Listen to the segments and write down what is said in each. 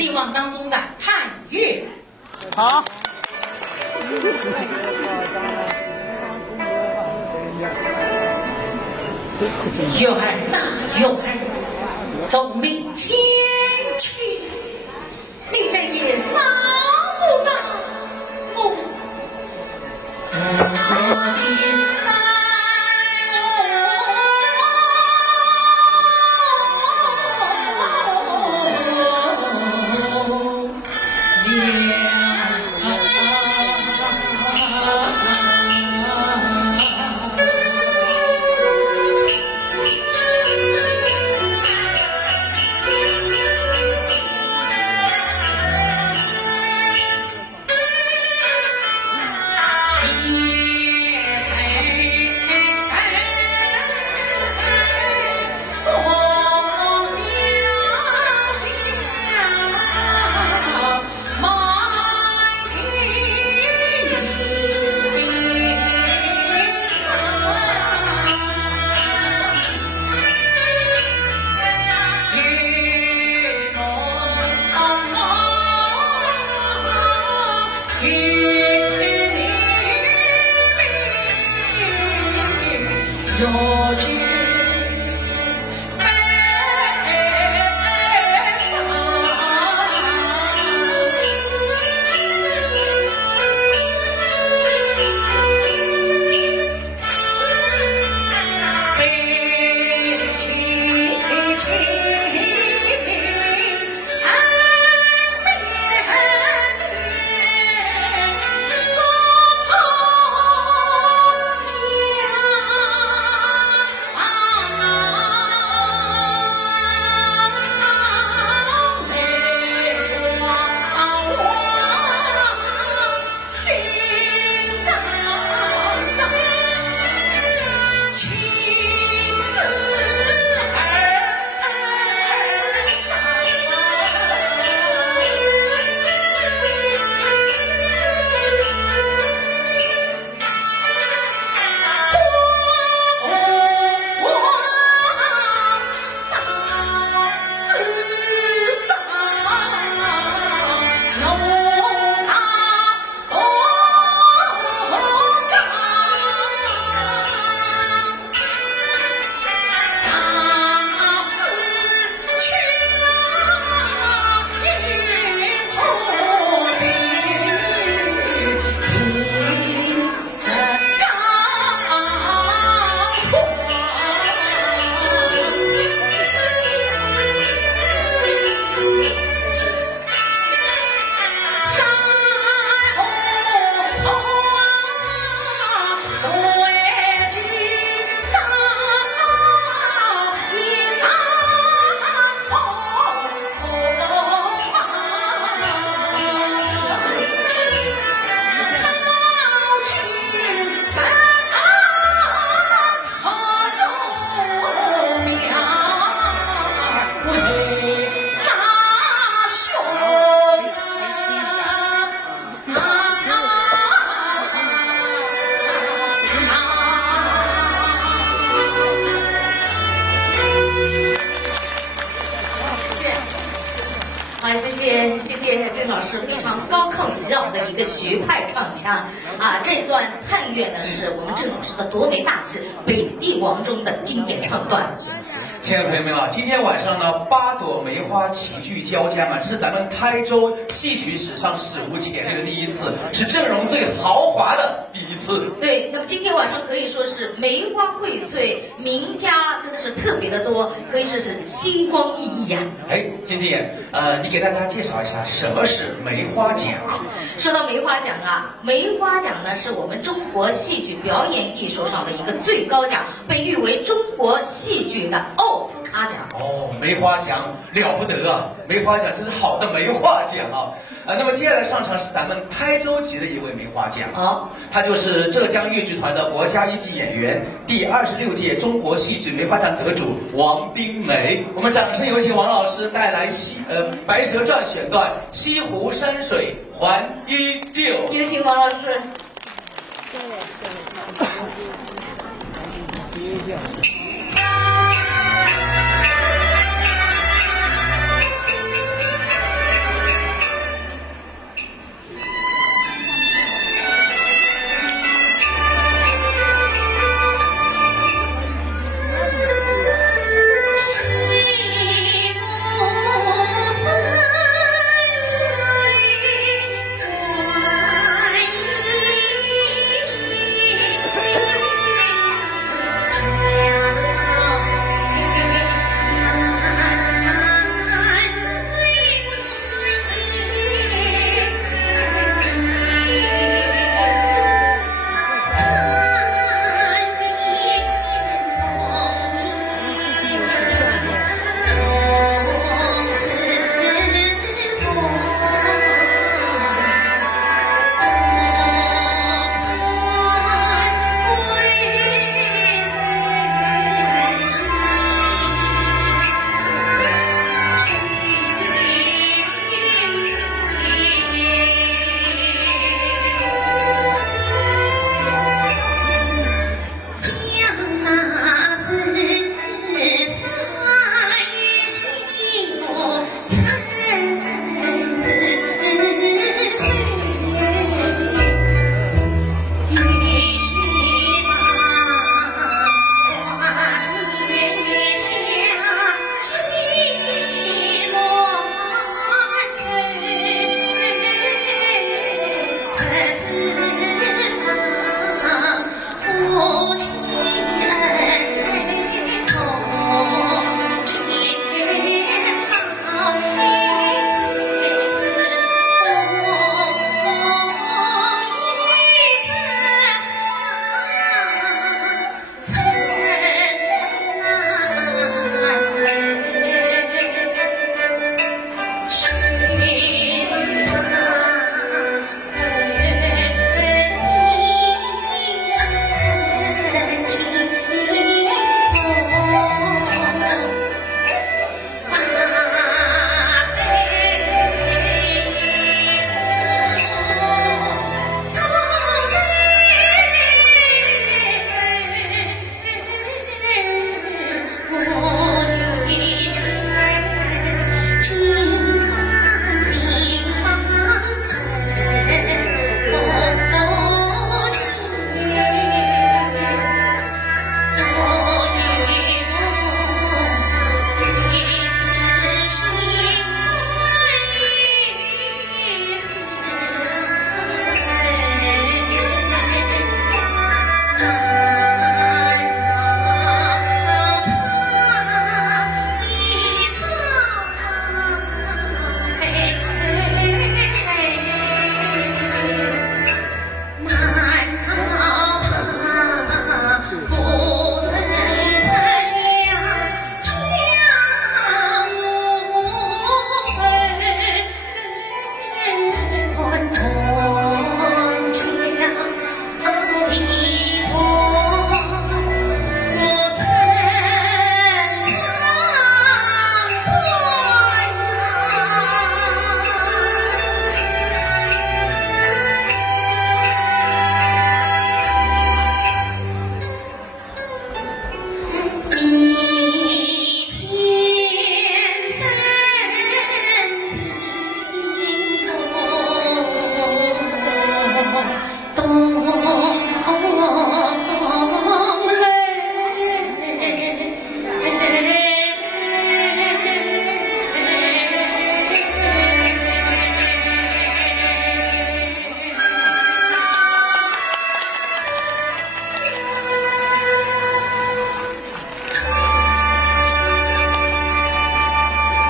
力旺当中的汉乐。好。月儿那月儿，奏明天晴，你在夜找不到我，是我的山。夜才谢郑老师非常高亢激昂的一个学派唱腔啊！这段探月呢，是我们郑老师的夺眉大戏《北帝王》中的经典唱段。亲爱的朋友们啊，今天晚上呢，8朵梅花齐聚椒江啊，这是咱们台州戏曲史上史无前例的第一次，是阵容最豪华的第一次。对，那么今天晚上可以说是梅花荟萃，名家真的是特别的多，可以说是星光熠熠呀。哎，晶晶，你给大家介绍一下什么是梅花奖？说到梅花奖啊，梅花奖呢是我们中国戏剧表演艺术上的一个最高奖，被誉为中国戏剧的奥斯卡奖。哦，梅花奖了不得啊！梅花奖真是好的梅花奖啊！那么接下来上场是咱们台州籍的一位梅花奖，他就是浙江豫剧团的国家一级演员，第26届中国戏剧梅花奖得主王冰梅。我们掌声有请王老师带来《白蛇传》选段《西湖山水还依旧》。有请王老师。这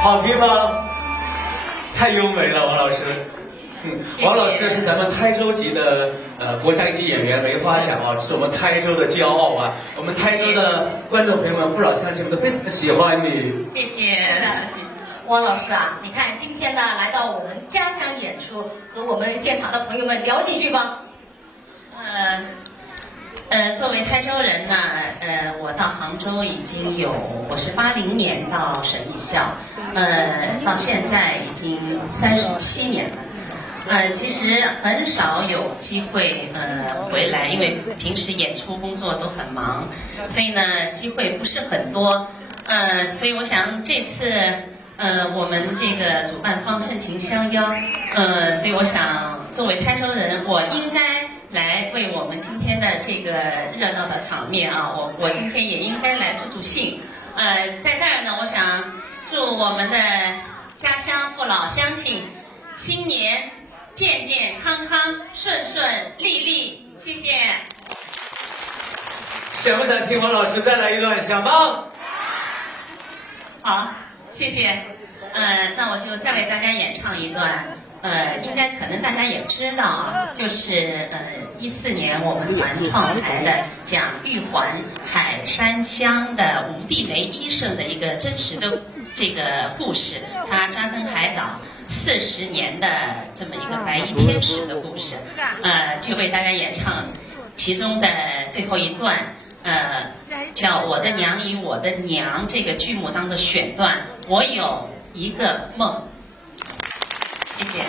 好听吗？太优美了，王老师。王老师是咱们台州籍的国家一级演员梅花奖啊，这是我们台州的骄傲啊！我们台州的观众朋友们、父老乡亲们都非常喜欢你。谢谢，是的，谢谢。汪老师啊，你看今天呢来到我们家乡演出，和我们现场的朋友们聊几句吧。作为台州人呢，我到杭州已经我是80年到省艺校，到现在已经37年了。其实很少有机会回来，因为平时演出工作都很忙，所以呢机会不是很多。所以我想这次我们这个主办方盛情相邀，所以我想作为台州人，我应该来为我们今天的这个热闹的场面啊，我今天也应该来助助兴。在这儿呢，我想祝我们的家乡父老乡亲新年健健康康、顺顺利利，谢谢。想不想听王老师再来一段？想吗？好，谢谢。那我就再为大家演唱一段。应该可能大家也知道啊，就是14年我们团创台的讲玉环海山乡的吴碧梅医生的一个真实的这个故事，他扎根海岛40年的这么一个白衣天使的故事，就为大家演唱其中的最后一段，叫《我的娘与我的娘》这个剧目当中选段，我有一个梦。谢谢。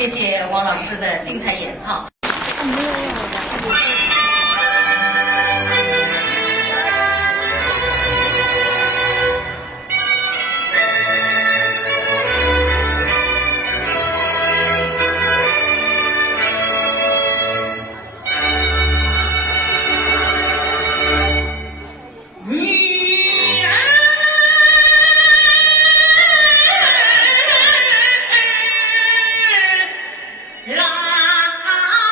谢谢王老师的精彩演唱。啦。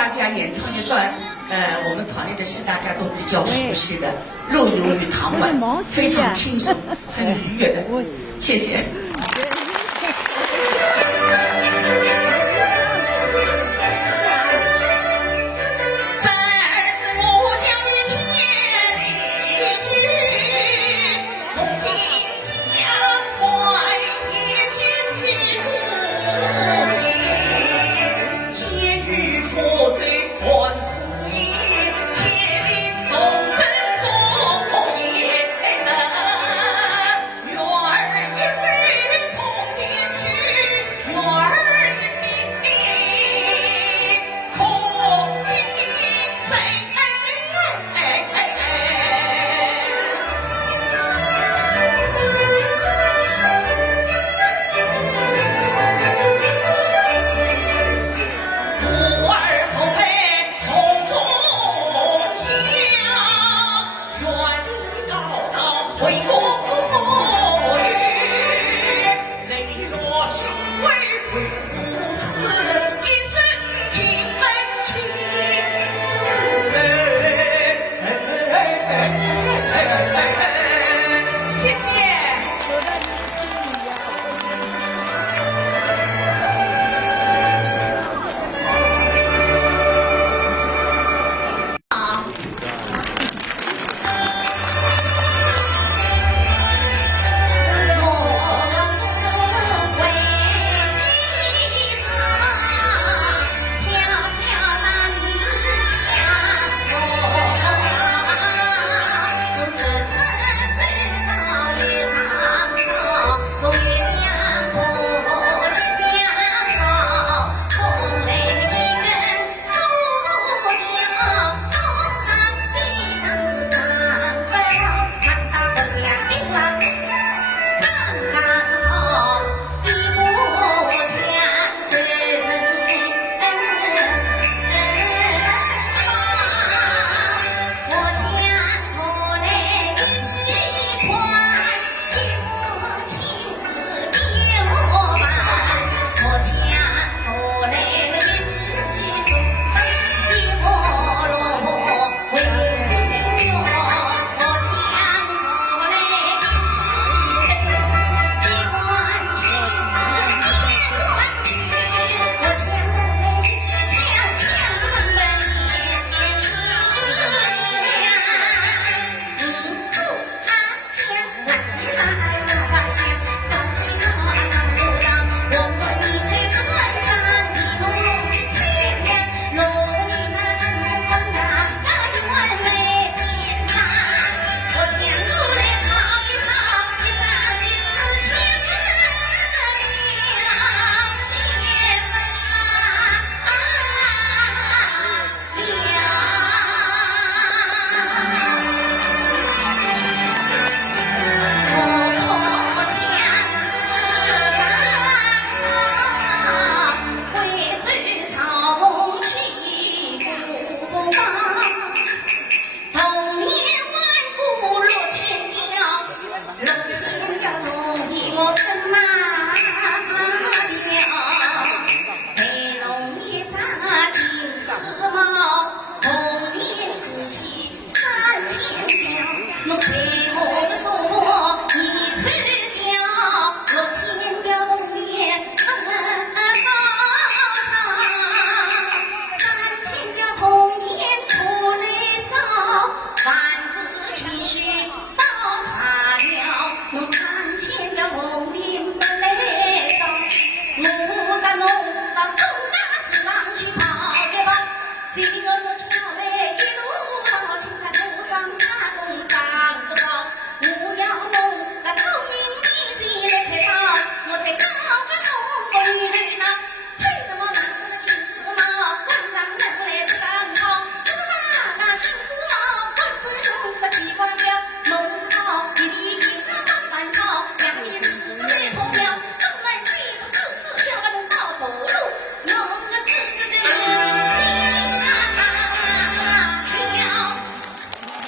大家演唱一段，我们团队的是大家都比较熟悉的《陆游与唐婉》，非常轻松，很愉悦的，谢谢。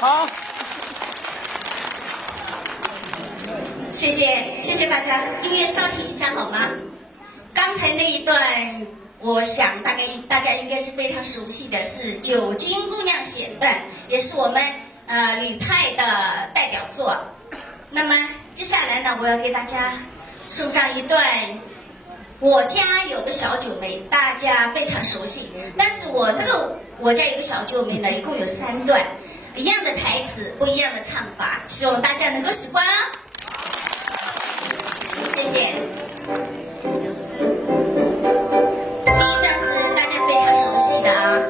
好，谢谢大家，音乐稍停一下好吗？刚才那一段我想大家应该是非常熟悉的是《九金姑娘选段》，也是我们吕派的代表作。那么接下来呢，我要给大家送上一段《我家有个小九妹》，大家非常熟悉。但是我家有个小九妹呢，一共有3段，一样的台词，不一样的唱法，希望大家能够喜欢啊！谢谢。第一段是大家非常熟悉的啊。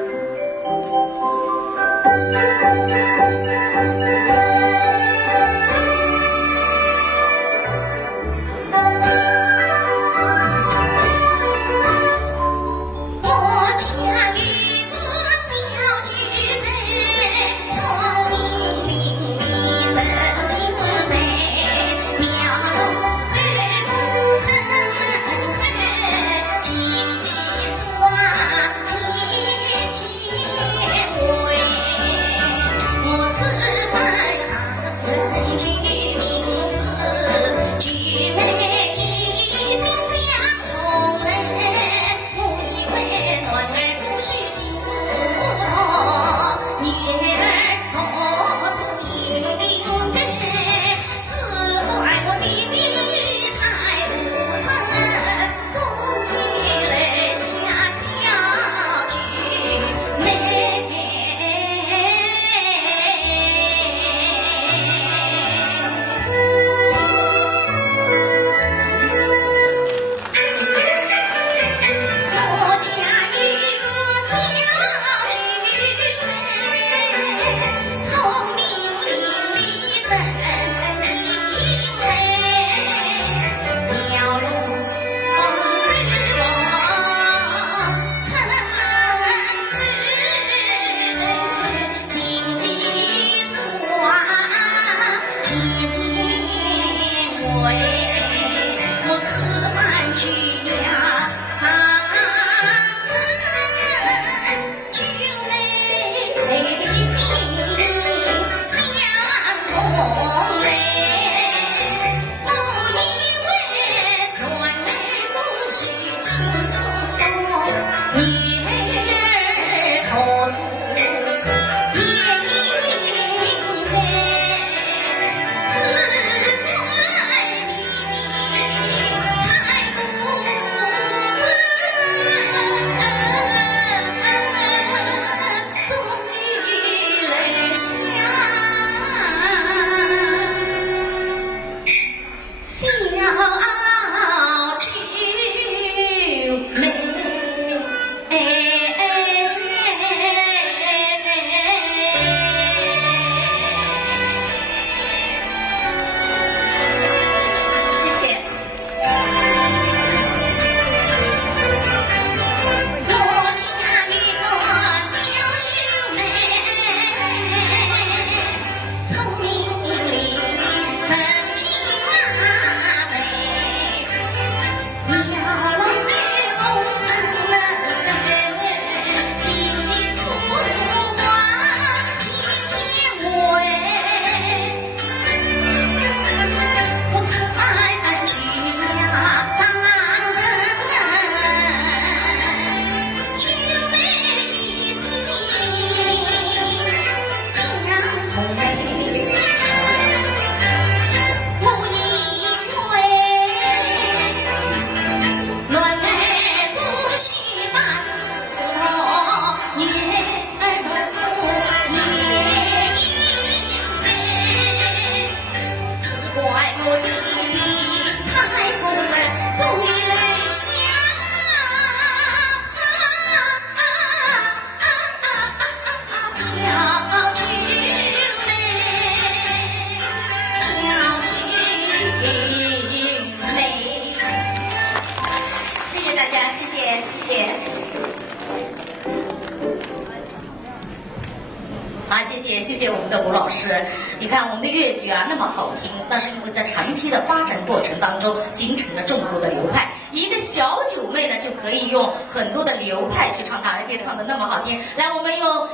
谢谢我们的吴老师。你看我们的越剧啊那么好听，那是因为在长期的发展过程当中形成了众多的流派。一个小九妹呢就可以用很多的流派去唱它，而且唱的那么好听。来，我们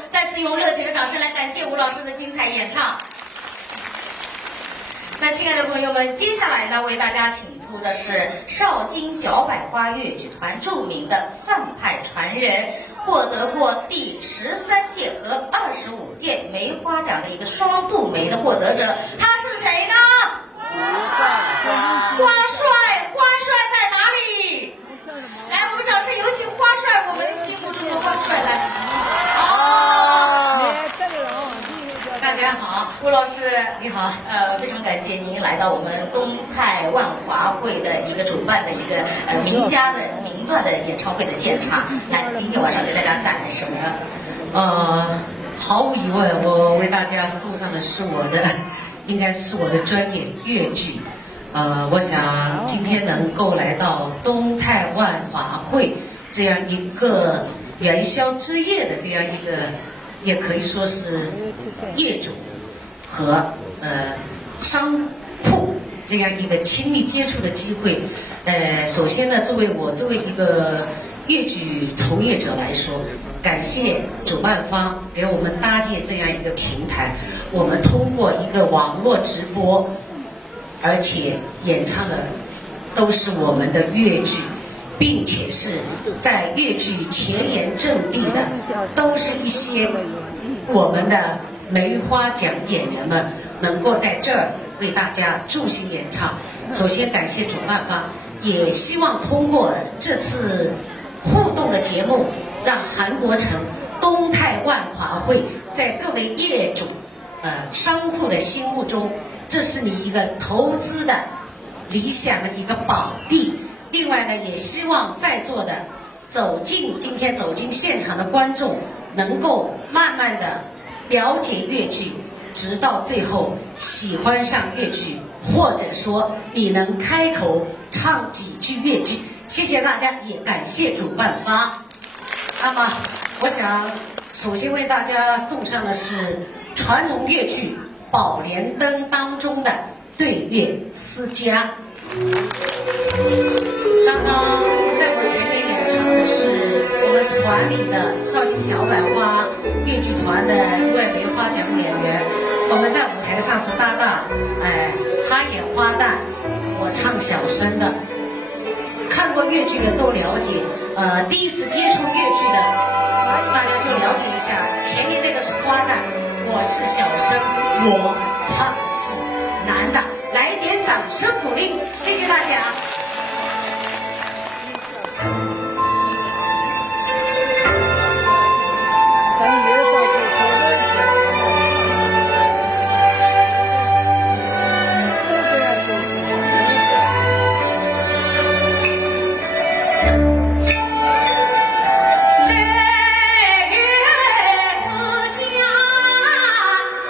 再次用热情的掌声来感谢吴老师的精彩演唱。那亲爱的朋友们，接下来呢为大家请出出的是绍兴小百花越剧团著名的范派传人，获得过第13届和25届梅花奖的一个双杜梅的获得者，他是谁呢？花帅，花帅在哪里？来，我们掌声有请花帅，我们心目中的花帅来。大家好，吴老师你好，非常感谢您来到我们东泰万华会的一个主办的一个名家的名段的演唱会的现场。来，今天晚上给大家带来什么？毫无疑问，我为大家送上的是应该是我的专业粤剧。我想今天能够来到东泰万华会这样一个元宵之夜的这样一个，也可以说是业主和商铺这样一个亲密接触的机会。首先呢，作为一个粤剧从业者来说，感谢主办方给我们搭建这样一个平台，我们通过一个网络直播，而且演唱的都是我们的粤剧，并且是在粤剧前沿阵地的，都是一些我们的梅花奖演员们能够在这儿为大家助兴演唱。首先感谢主办方，也希望通过这次互动的节目，让韩国城东泰万华会在各位业主、商户的心目中，这是你一个投资的理想的一个宝地。另外呢，也希望在座的今天走进现场的观众，能够慢慢的了解粤剧，直到最后喜欢上粤剧，或者说你能开口唱几句粤剧。谢谢大家，也感谢主办方。那么，我想首先为大家送上的是传统粤剧《宝莲灯》当中的对月思家。刚刚在我前面演唱的是我们团里的绍兴小百花粤剧团的一位梅花奖演员，我们在舞台上是搭档，他演花旦，我唱小生的。看过粤剧的都了解，第一次接触粤剧的，大家就了解一下，前面那个是花旦，我是小生，我唱的是男的，来一点掌声鼓励，谢谢大家。对月思家，思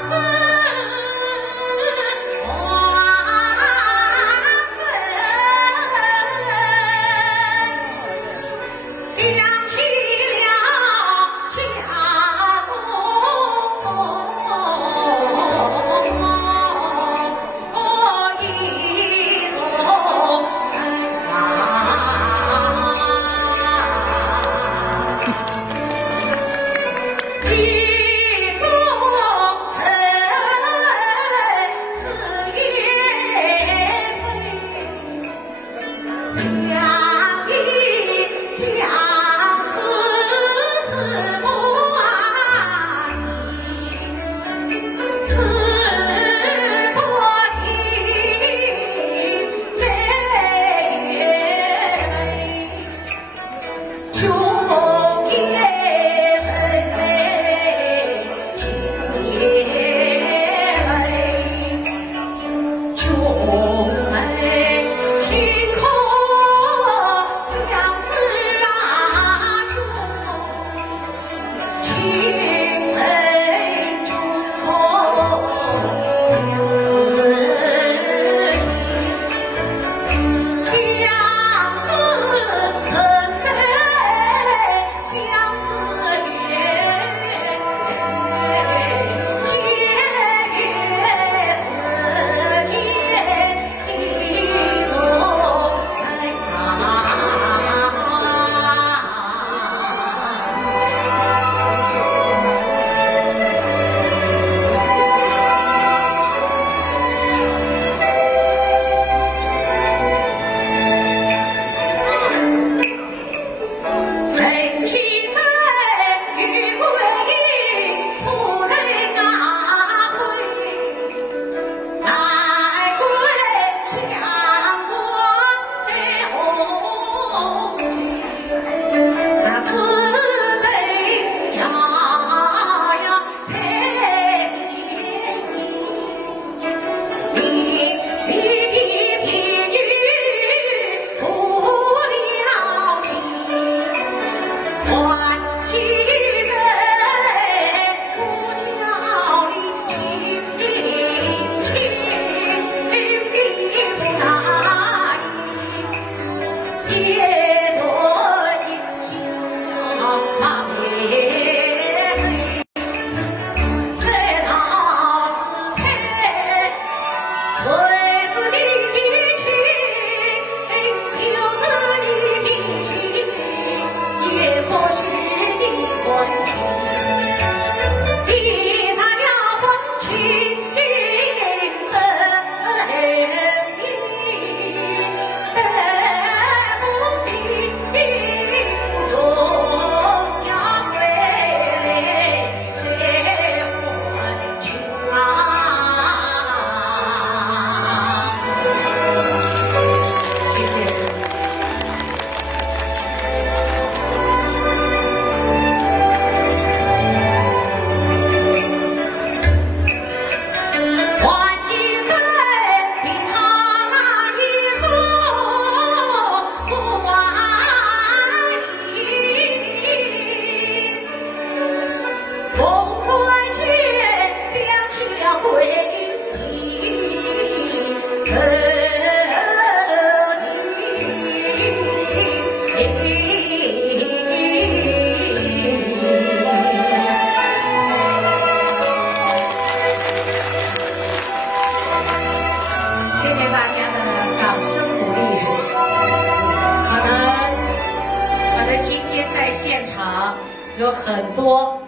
有很多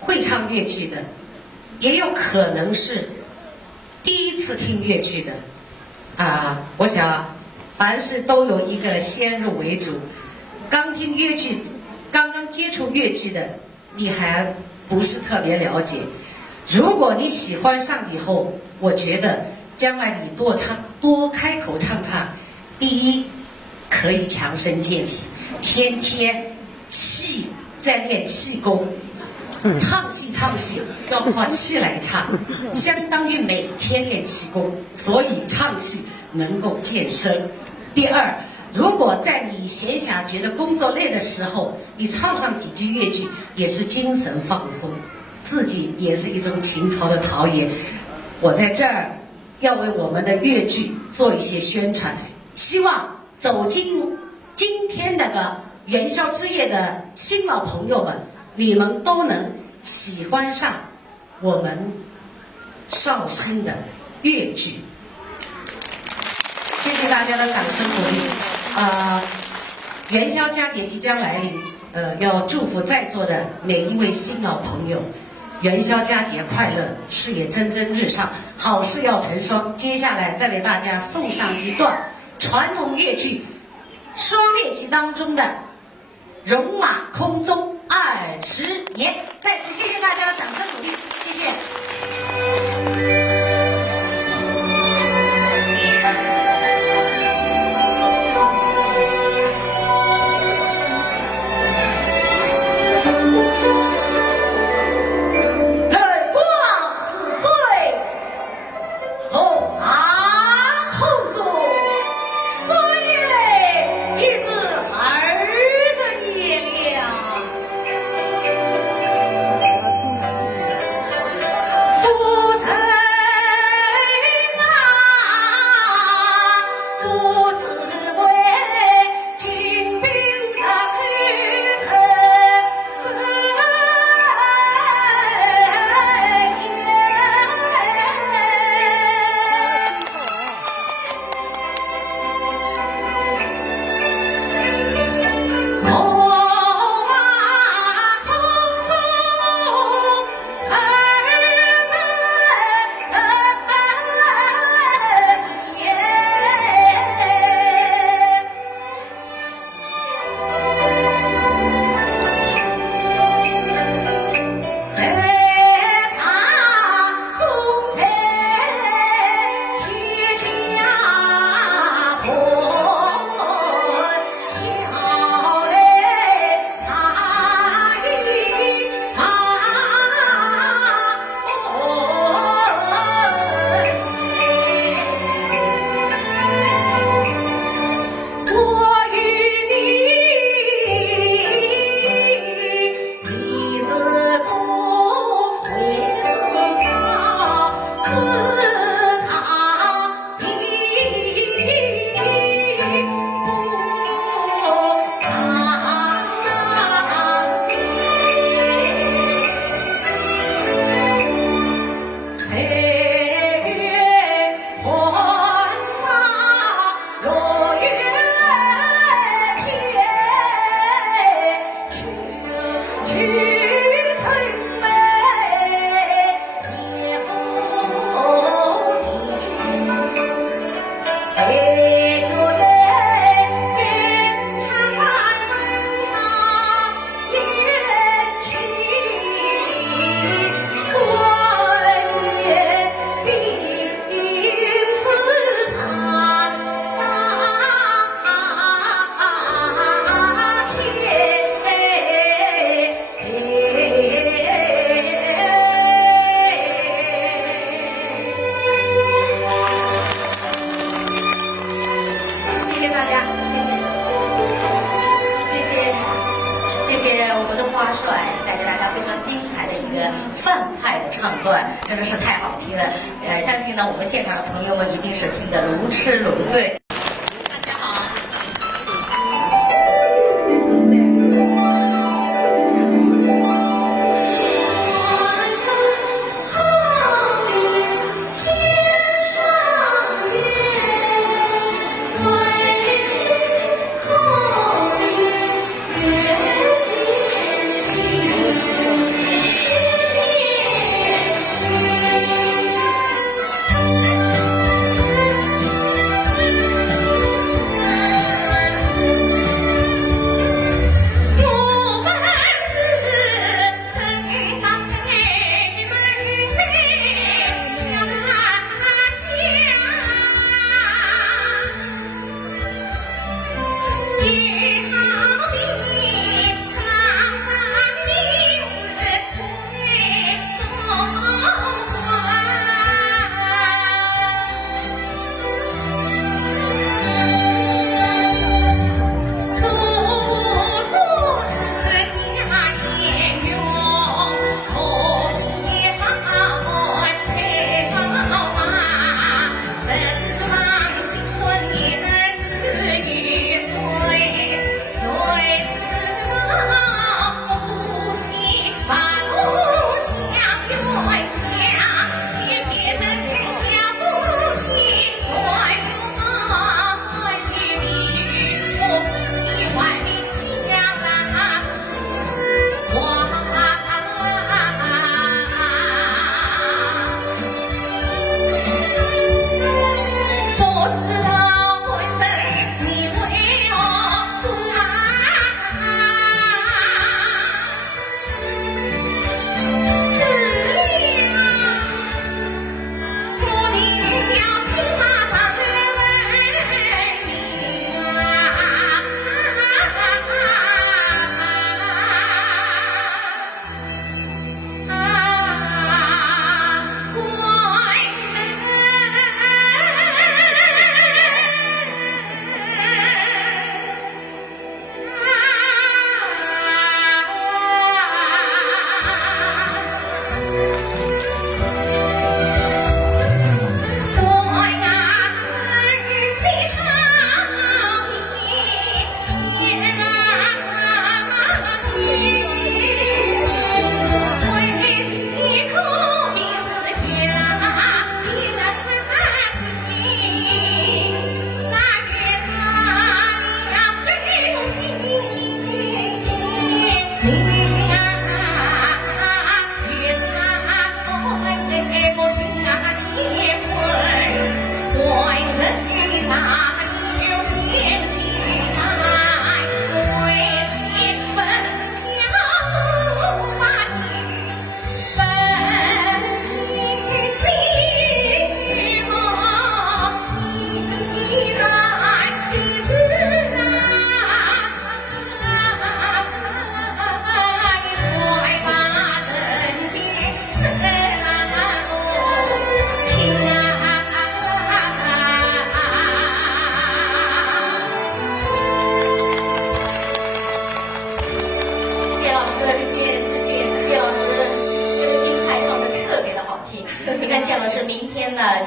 会唱越剧的，也有可能是第一次听越剧的。我想，凡是都有一个先入为主，刚听越剧，刚刚接触越剧的，你还不是特别了解。如果你喜欢上以后，我觉得将来你多开口唱唱，第一可以强身健体，天天气在练气功。唱戏要靠气来唱，相当于每天练气功，所以唱戏能够健身。第二，如果在你闲暇觉得工作累的时候，你唱上几句越剧，也是精神放松，自己也是一种情操的陶冶。我在这儿要为我们的越剧做一些宣传，希望走进今天那个元宵之夜的新老朋友们，你们都能喜欢上我们绍兴的越剧。谢谢大家的掌声鼓励。元宵佳节即将来临，要祝福在座的每一位新老朋友，元宵佳节快乐，事业蒸蒸日上，好事要成双。接下来再为大家送上一段传统越剧双列旗当中的《戎马空中20年》。再次谢谢大家的掌声鼓励，谢谢。真的是太好听了，相信呢我们现场的朋友们一定是听得如痴如醉。大家好。是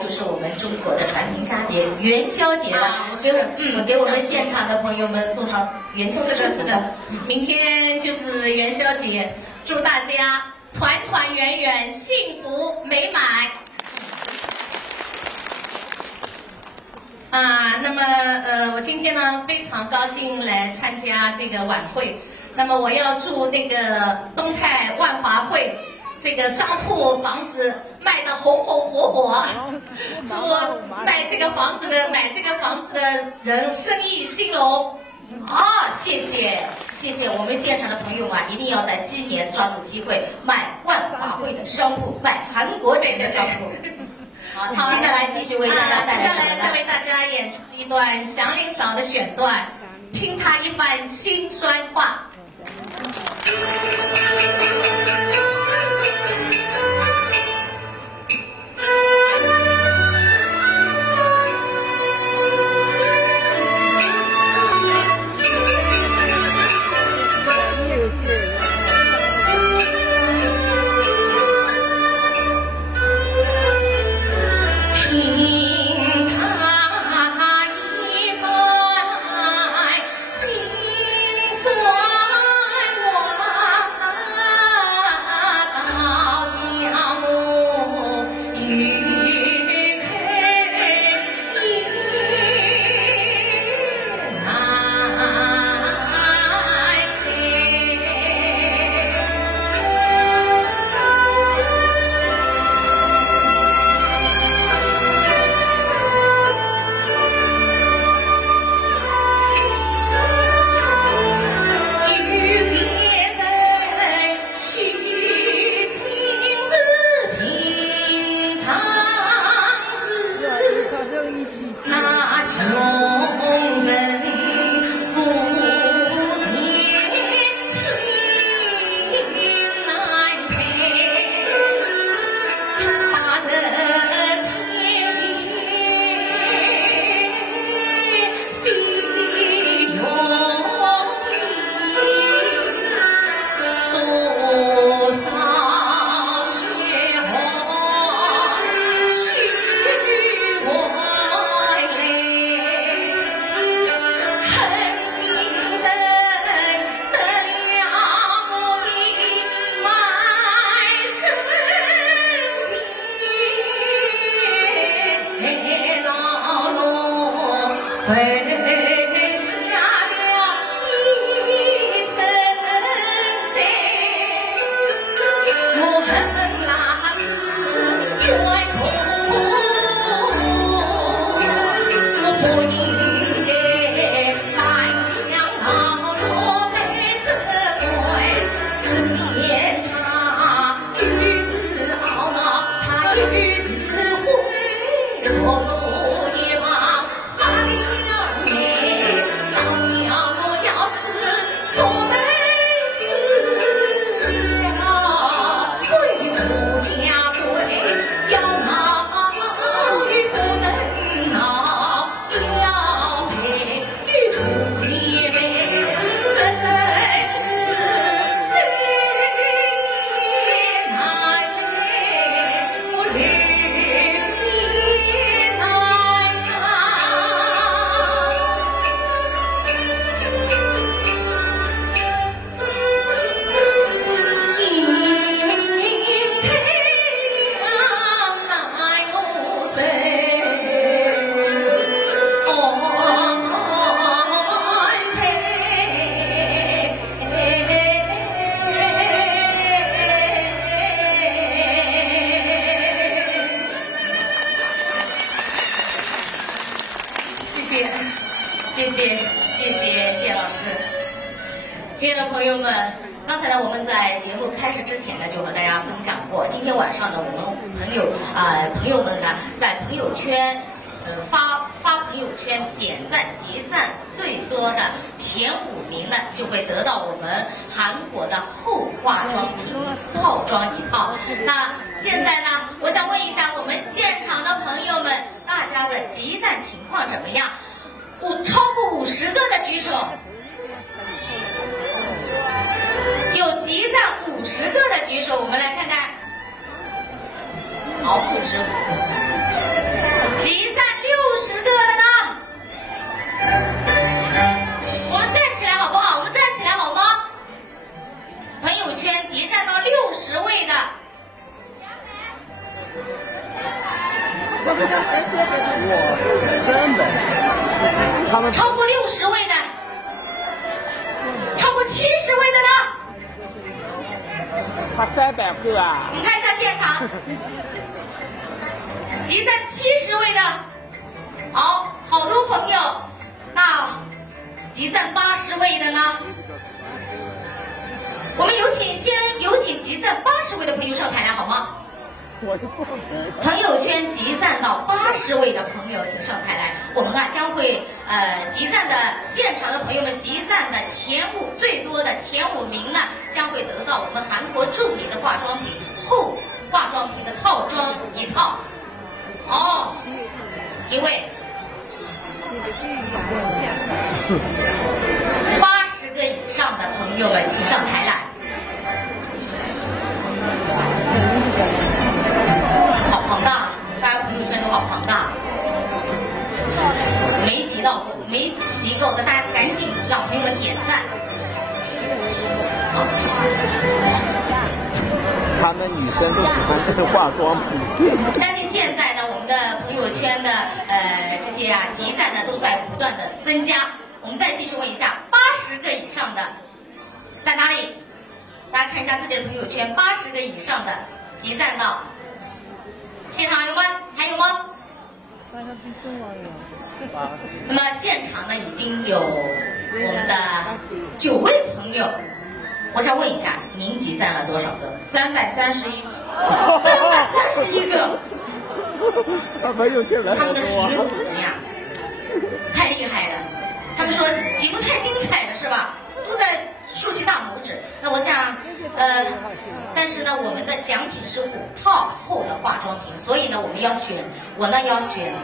就是我们中国的传统佳节元宵节了。给我们现场的朋友们送上元宵节。是的，明天就是元宵节，祝大家团团圆圆、幸福美满。那么我今天呢非常高兴来参加这个晚会。那么我要祝那个东泰万华会这个商铺房子卖得红红火火，祝买这个房子的人生意兴隆。谢谢我们现场的朋友们，一定要在今年抓住机会买万华会的商铺，买韩国城的商铺。好，接下来继续为大家带来什么呢？接下来再为大家演唱一段祥林嫂的选段，听她一番辛酸话。谢谢谢老师。亲爱的朋友们，刚才呢我们在节目开始之前呢就和大家分享过，今天晚上呢我们朋友们呢在朋友圈发朋友圈点赞集赞最多的前5名呢，就会得到我们韩国的后化妆品套装1套。那现在呢，我想问一下我们现场的朋友们，大家的集赞情况怎么样？超过50个的举手。有集赞50个的举手，我们来看看。好，不止5个。集赞60个的呢？我们站起来好不好？我们站起来好吗？朋友圈集赞到60位的。超过60位的，超过70位的呢？他300个啊！你看一下现场，集赞70位的，好多朋友。那集赞80位的呢？我们有请集赞80位的朋友上台来好吗？朋友圈集赞到80位的朋友，请上台来。我们将会集赞的现场的朋友们，集赞的最多的前5名呢，将会得到我们韩国著名的化妆品后化妆品的套装1套。一位80个以上的朋友们，请上台来。好庞大，大家朋友圈都好庞大。没集够的，大家赶紧让朋友们点赞。他们女生都喜欢化妆品。相信现在呢，我们的朋友圈的这些集赞呢都在不断的增加。我们再继续问一下，80个以上的在哪里？大家看一下自己的朋友圈，80个以上的集赞到。现场有吗？还有吗？那么现场呢已经有我们的9位朋友，我想问一下，您集赞了多少个？331。331个。他朋友圈来他们的评论怎么样？太厉害了！他们说节目太精彩了，是吧？都在竖起大拇指。那我想，但是呢，我们的奖品是5套后的化妆品，所以呢，我要选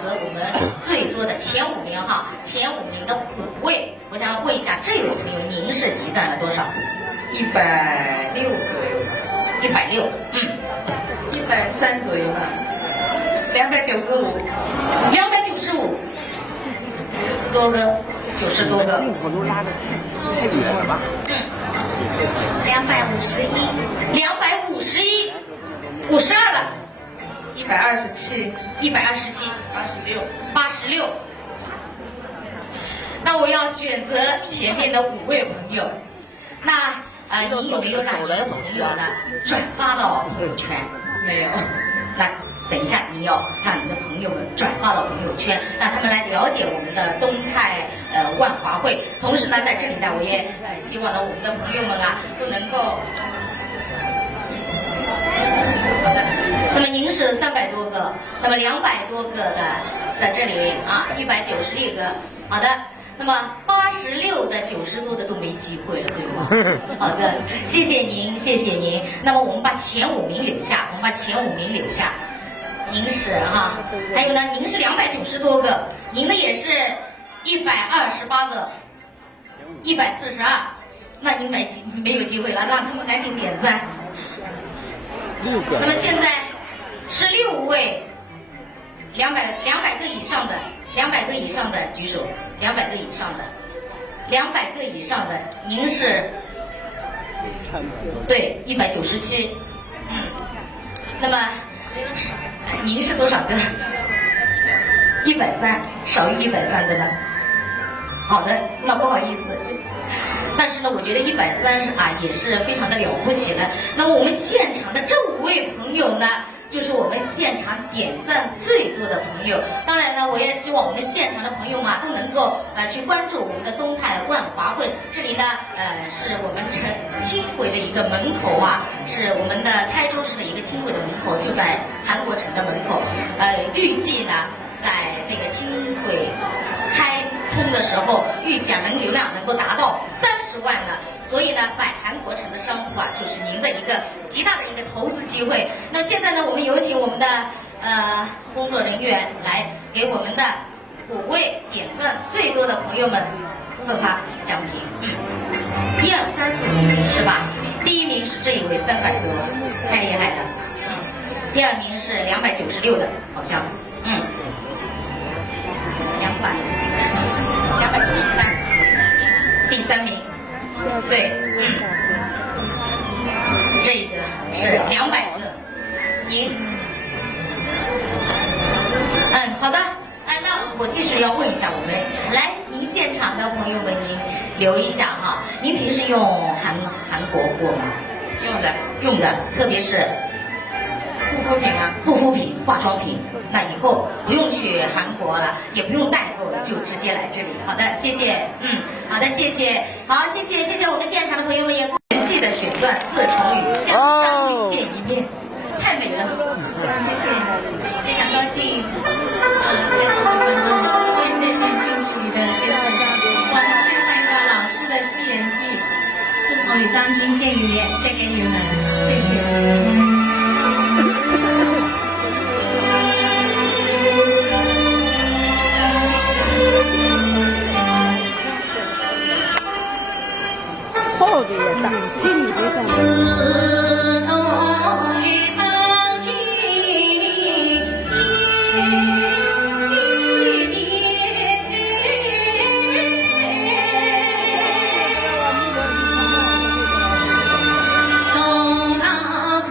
择我们最多的前5名哈，前5名的5位。我想问一下这位朋友，您是集赞了多少？160左右吧。 160， 130左右吧。295。90多个，90多个。镜头都拉的太远了吧？251 ，52了。127。86。那我要选择前面的5位朋友。那你有没有让你的朋友呢转发到朋友圈？没有。那等一下，你要让你的朋友们转发到朋友圈，让他们来了解我们的东泰万华会。同时呢，在这里呢，我也希望呢，我们的朋友们都能够。好的，那么您是300多个，那么200多个的在这里196个。好的，那么86的90多的都没机会了，对吗？好的，谢谢您。那么我们把前5名留下，您是还有呢，您是290多个，您的也是128个，142，那您没有机会了，让他们赶紧点赞。6个。那么现在是6位，200个以上的举手，200个以上的，您是对197，那么。您是多少个？130，少于130的呢？好的，那不好意思，但是呢，我觉得130也是非常的了不起了。那么我们现场的这5位朋友呢，就是我们现场点赞最多的朋友。当然呢，我也希望我们现场的朋友们都能够去关注我们的东泰万华会。这里呢，是我们轻轨的一个门口啊，是我们的台州市的一个轻轨的门口，就在韩国城的门口。预计呢，在这个轻轨开通的时候，预计门流量能够达到30万呢。所以呢，买韩国城的商户啊，就是您的一个极大的一个投资机会。那现在呢，我们有请我们的工作人员来给我们的5位点赞最多的朋友们分发奖品。1、2、3、4、5名是吧？第1名是这一位300多，太厉害了。第2名是296的，好像293，第3名，对，这个是200个，您，好的，那我继续要问一下我们，来，您现场的朋友们，您留一下哈，您平时用韩国货吗？用的，特别是护肤品、化妆品，那以后不用去韩国了，也不用代购了，就直接来这里。好的，谢谢，好的，谢谢，好，谢谢我们现场的朋友们，也国际的选段《侧重语》将将军见一面，太美了，谢谢，非常高兴，在座的观众面对面近距离的去参加，我献上一个老师的戏言记，自从与将军见一面，献给你们，谢谢。特别大，心里别自从与将军见一面，总好似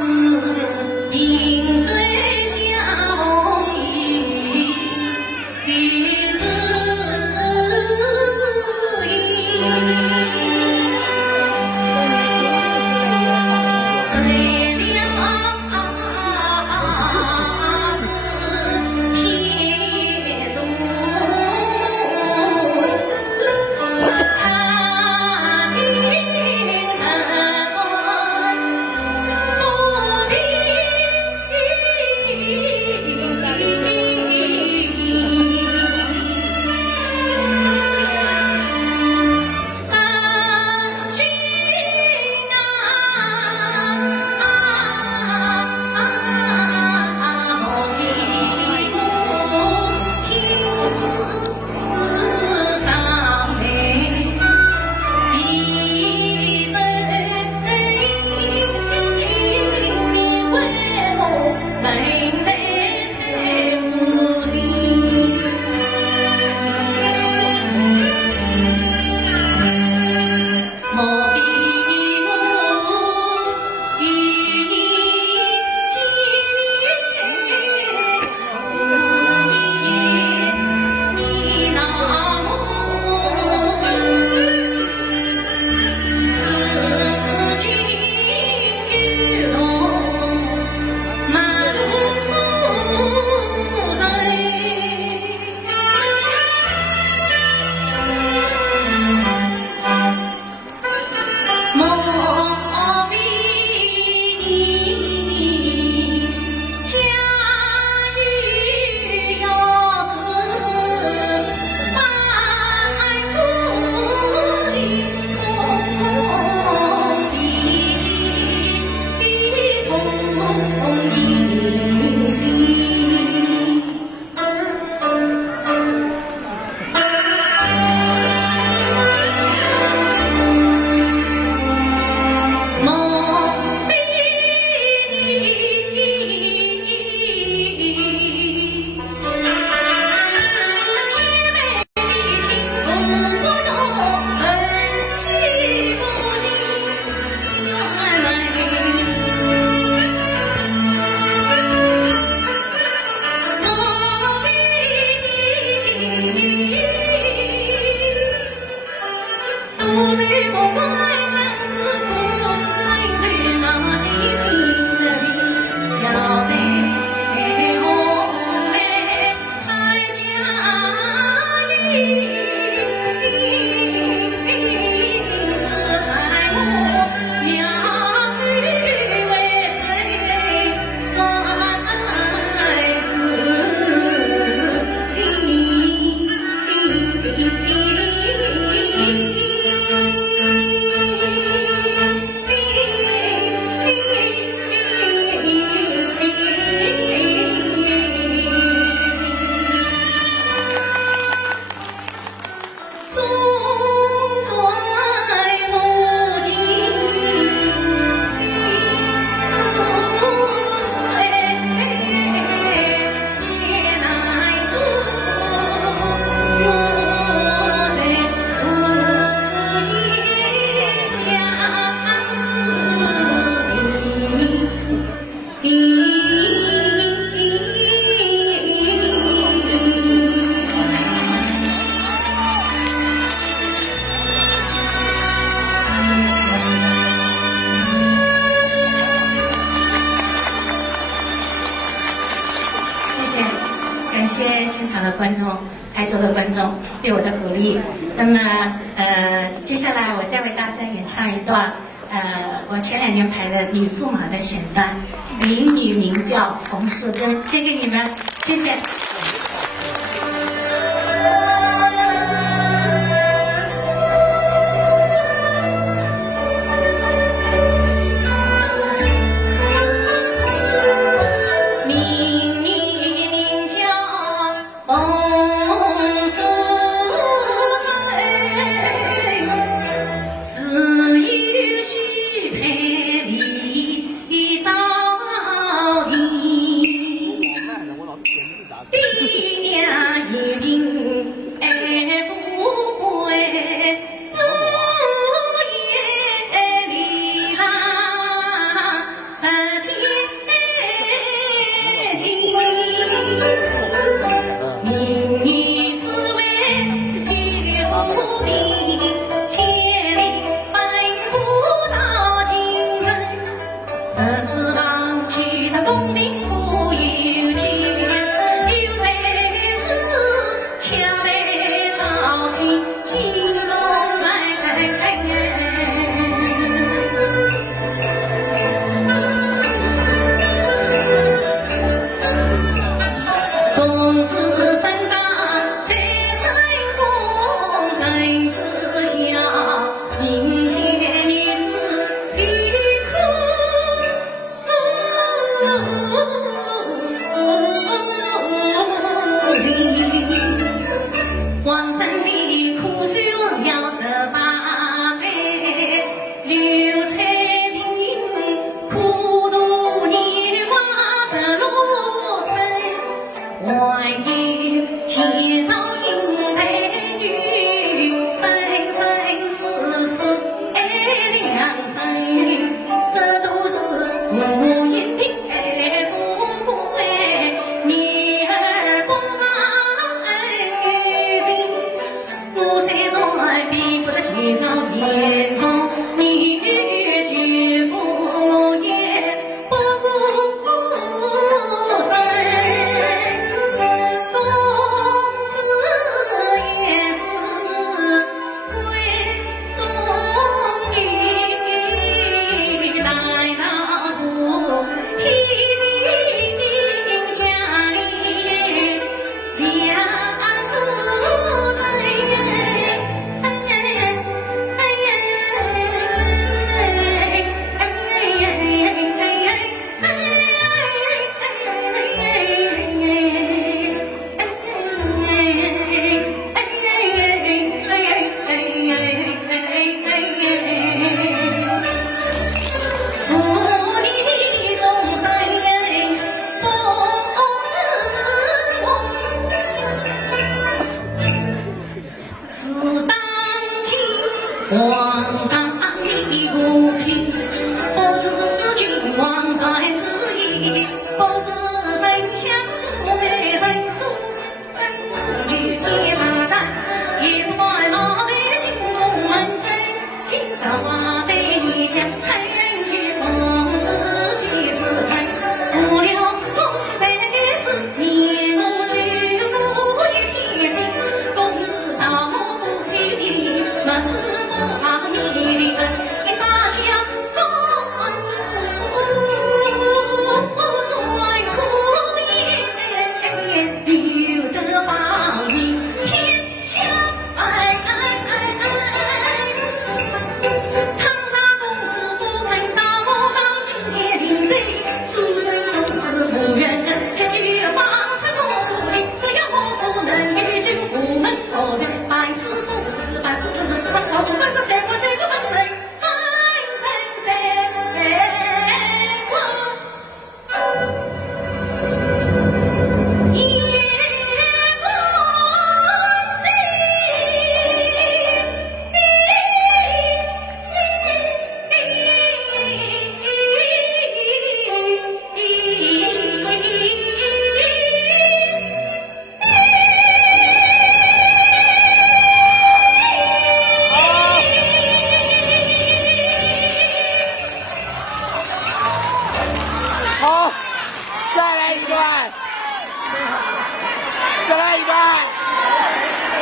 谢，感谢现场的观众，台州的观众对我的鼓励。那么接下来我再为大家演唱一段我前2年排的女驸马的选段，名女名叫洪素贞，献给你们，谢谢。公子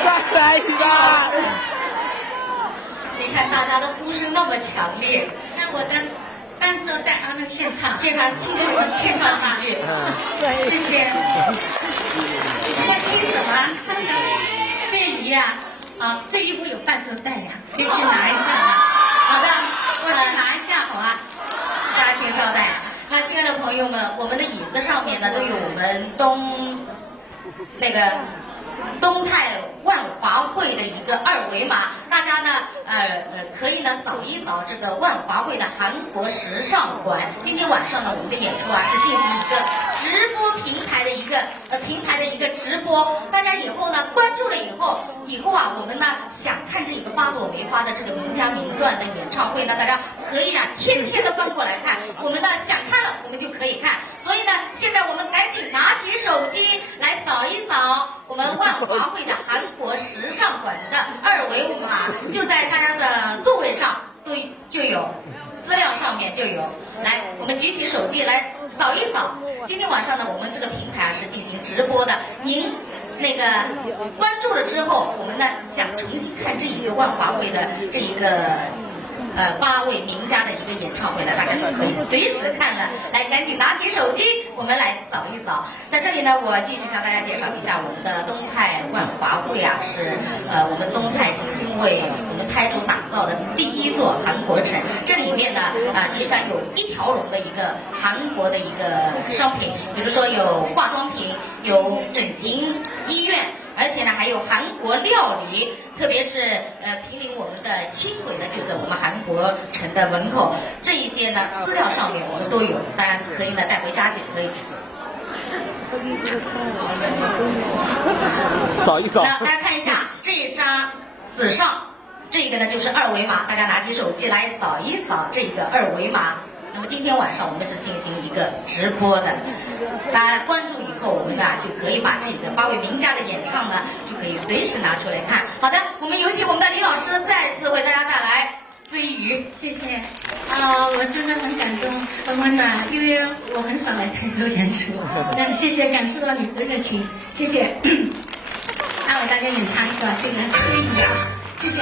再来一个。你看大家的呼声那么强烈，那我的伴奏带阿能现场，现场几句，谢谢。要听什么？唱什么？这一啊，啊，这一部有伴奏带呀，可以去拿一下的。好的，我去拿一下，好吧？大家请稍待。那亲爱的朋友们，我们的椅子上面呢都有我们东泰万华会的一个二维码，大家呢可以呢扫一扫这个万华会的韩国时尚馆。今天晚上呢，我们的演出啊是进行一个直播平台的一个直播，大家以后呢关注了以后啊，我们呢想看这个花朵梅花的这个名家名段的演唱会呢，大家可以啊天天的翻过来看，我们呢想看了我们就可以看，所以呢现在我们赶紧拿起手机来扫一扫我们万华会的韩国时尚馆的二维码，就在大家的座位上就有，资料上面就有。来，我们举起手机来扫一扫。今天晚上呢，我们这个平台是进行直播的，您关注了之后，我们呢想重新看这一个万华会的这一个8位名家的一个演唱会呢，大家就可以随时看了。来，赶紧拿起手机，我们来扫一扫。在这里呢，我继续向大家介绍一下我们的东泰万华会啊，是我们东泰精心为我们台州打造的第一座韩国城。这里面呢其实有一条龙的一个韩国的一个商品，比如说有化妆品，有整形医院。而且呢，还有韩国料理，特别是毗邻我们的轻轨呢，就在我们韩国城的门口。这一些呢，资料上面我们都有，大家可以呢带回家去，可以。扫一扫。那大家看一下这一张纸上，这个呢就是二维码，大家拿起手机来扫一扫这个二维码。那么今天晚上我们是进行一个直播的，大家关注以后，我们呢就可以把这个8位名家的演唱呢，就可以随时拿出来看。好的，我们有请我们的李老师再次为大家带来《追鱼》。谢谢。我真的很感动，很温暖，因为我很少来台州演出，真的谢谢，感受到你们的热情，谢谢。那为大家演唱一段这个《追鱼》啊，谢谢。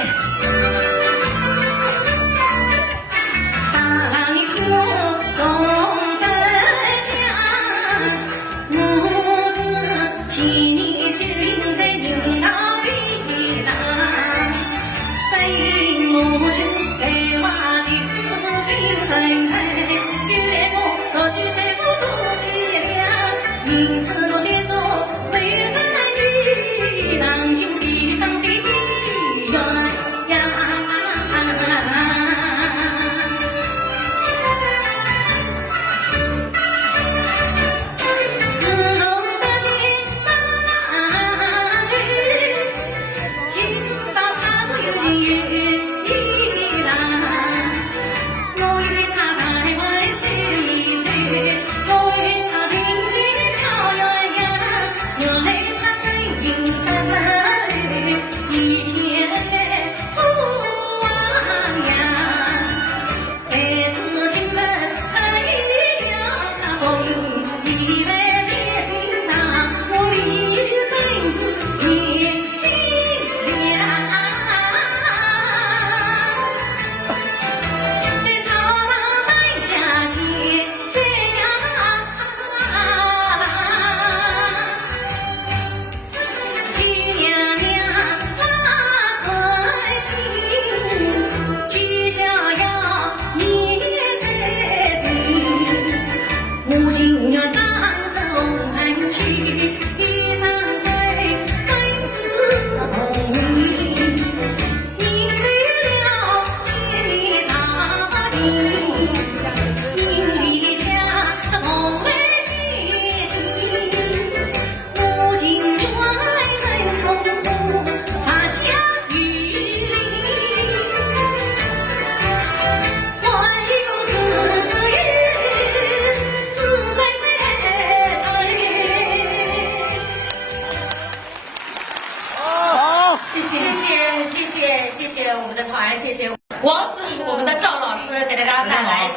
谢谢我们的团，谢谢王子，我们的赵老师给大家带来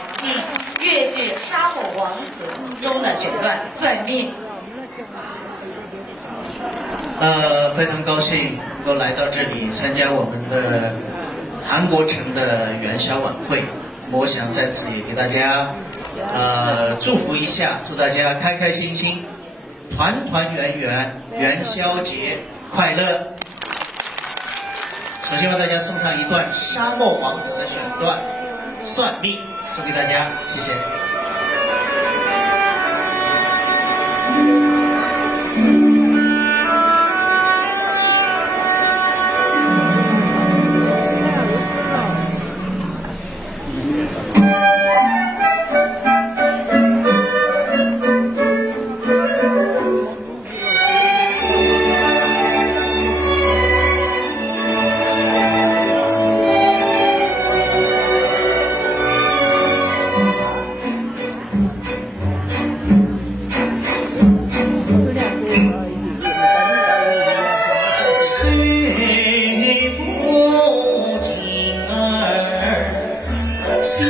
越剧《沙漠王子》中的选段《算命》。非常高兴能够来到这里参加我们的韩国城的元宵晚会。我想在此也给大家祝福一下，祝大家开开心心，团团圆圆，元宵节快乐。首先为大家送上一段沙漠王子的选段《算命》，送给大家，谢谢。谁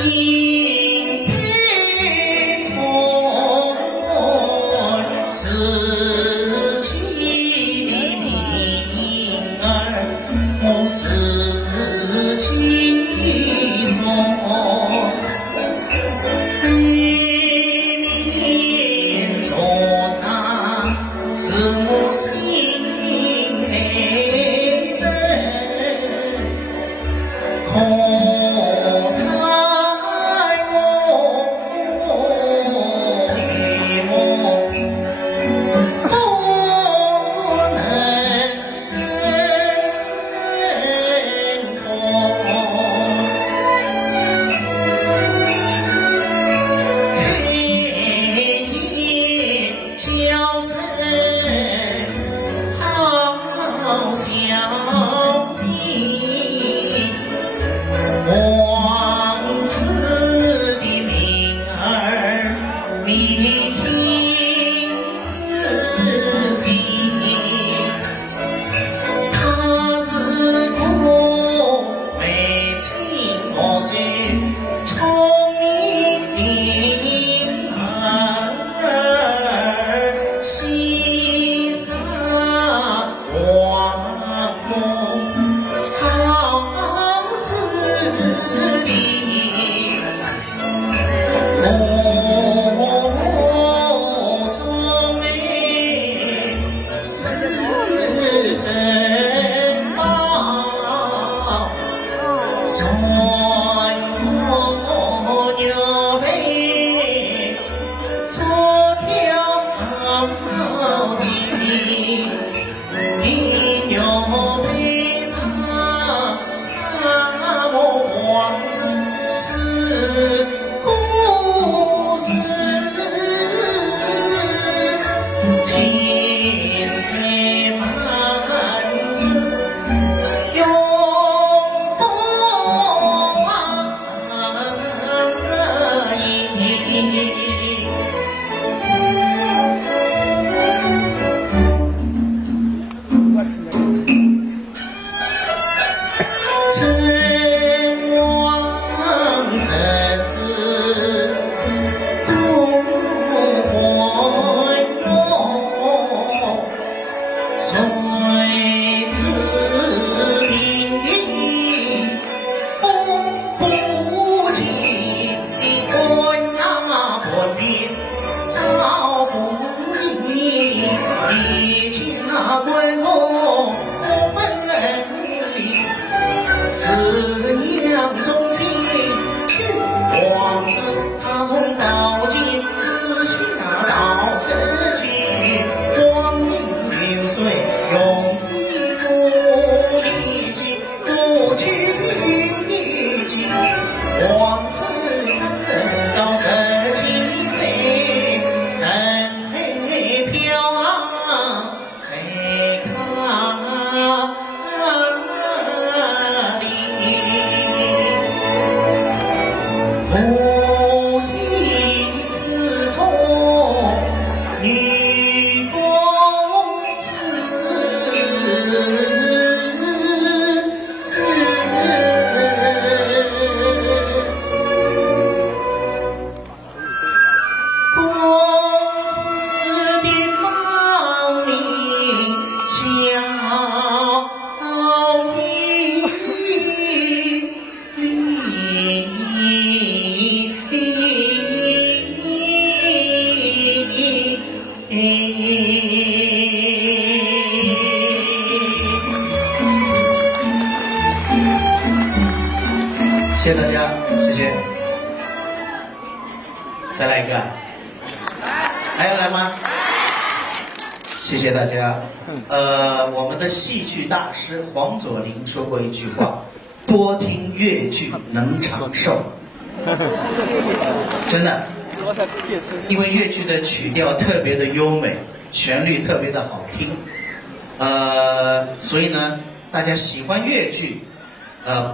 看？谢大家，谢谢。再来一个，还要来吗？谢谢大家。我们的戏剧大师黄佐临说过一句话：多听越剧能长寿。真的，因为越剧的曲调特别的优美，旋律特别的好听。所以呢，大家喜欢越剧，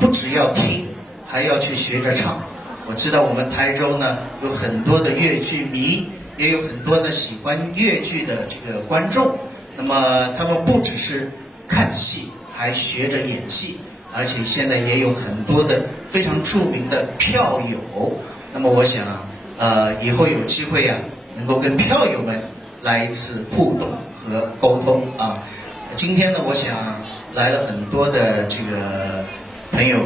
不只要听，还要去学着唱。我知道我们台州呢有很多的越剧迷，也有很多的喜欢越剧的这个观众。那么他们不只是看戏，还学着演戏，而且现在也有很多的非常著名的票友。那么我想，以后有机会啊，能够跟票友们来一次互动和沟通啊。今天呢，我想来了很多的这个朋友，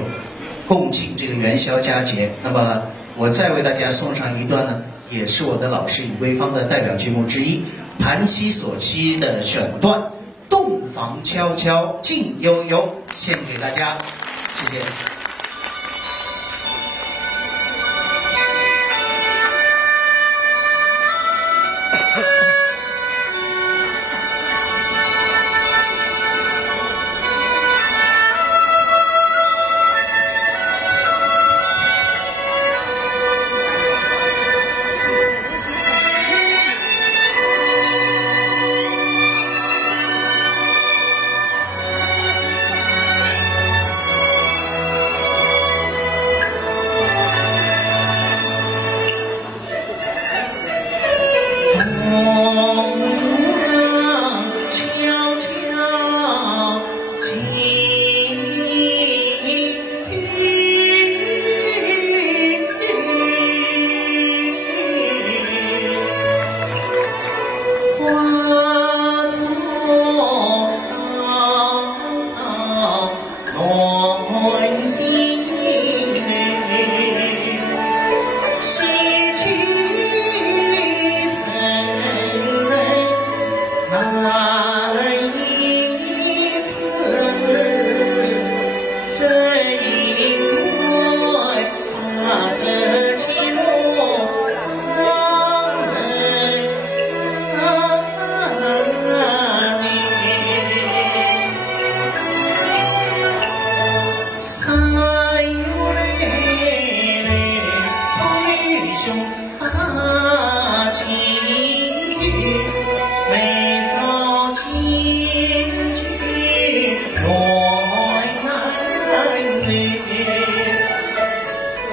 共进这个元宵佳节。那么我再为大家送上一段呢，也是我的老师尹桂芳的代表剧目之一，盘膝所期的选段《洞房悄悄静悠悠》，献给大家，谢谢。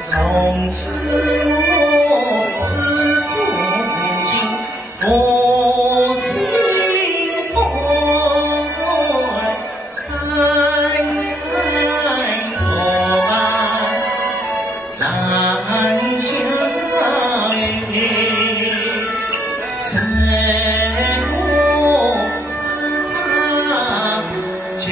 从此我思诉尽我心怀，三载作伴兰香雨，生我思藏君。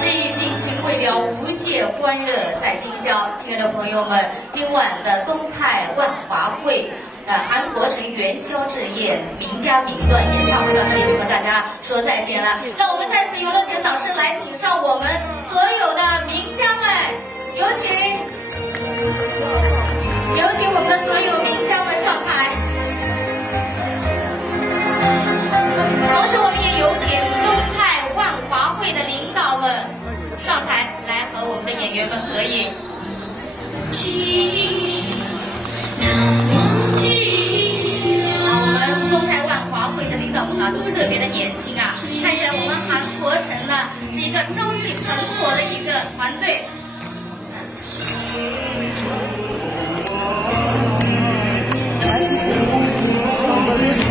西域尽情为了无限欢乐在今宵。亲爱的朋友们，今晚的东泰万华会。韩国城元宵之夜名家名段演唱会到这里就和大家说再见了。让我们再次用热情的掌声来请上我们所有的名家们，有请我们的所有名家们上台。同时，我们也有请东泰万华会的领导们上台来和我们的演员们合影。我们东泰万华会的领导们都特别的年轻啊，看起来我们韩国城呢是一个朝气蓬勃的一个团队。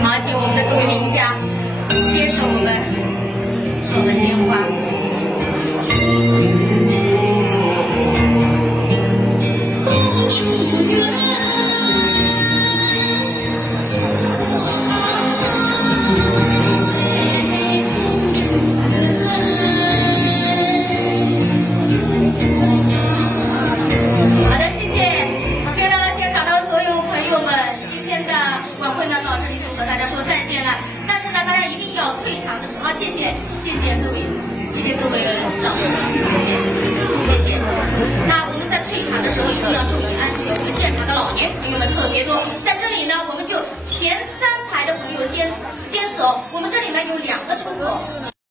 好，请我们的各位名家接受我们送的鲜花。好的，谢谢。亲爱的现场的所有朋友们，今天的晚会呢到这里就和大家说再见了。但是呢，大家一定要退场的时候，谢谢各位掌声，谢谢。那我们在退场的时候一定要注意安全。我们现场的老年朋友们特别多，在这里呢，我们就前3排的朋友先走。我们这里呢有2个出口。